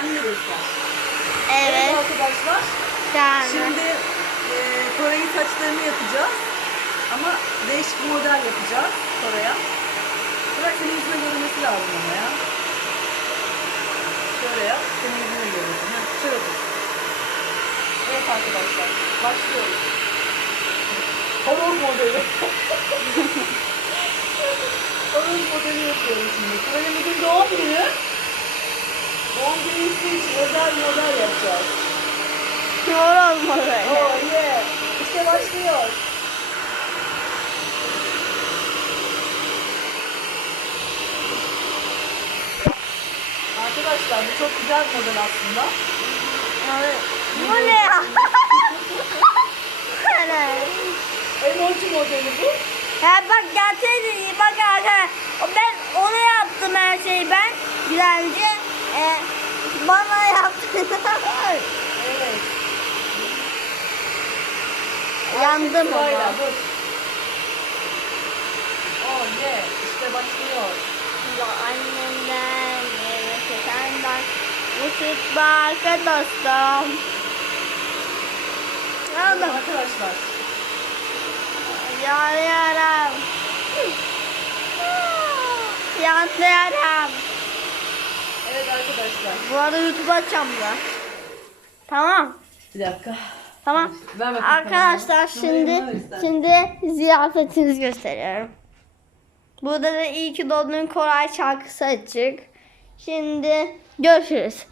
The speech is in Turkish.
kendini göster. Evet. arkadaşlar. Yani. Şimdi e, Kore'nin saçlarını yapacağız. Ama değişik bir model yapacağız Kore'ye. Bırak senin yüzüne görünmesi lazım ama ya. Şöyle yap, senin yüzüne görünsün. Heh, şöyle tut. Evet arkadaşlar, başlıyoruz. Horoz modeli. Günü için özel model yapacağız. Zor olmalı. Oh yeah. İşte başlıyor. Arkadaşlar bu çok güzel bir model aslında. Bu ne ya? Emoji modeli bu. Ya bak iyi bak arkadaşlar. Ben onu yaptım her şeyi ben. Güzelce. E, bana yaptın. Evet. Yandım ama. Oh yeah. İşte başlıyor. Bu annemden. Bu süt barka dostum. Aldım. arkadaşlar. Yanıyorum. Yanıyorum. Evet arkadaşlar. Bu arada YouTube açacağım ya. Tamam. Bir dakika. Tamam. Arkadaşlar şimdi şimdi ziyafetinizi gösteriyorum. Burada da iyi ki doğdun Koray şarkısı açık. Şimdi görüşürüz.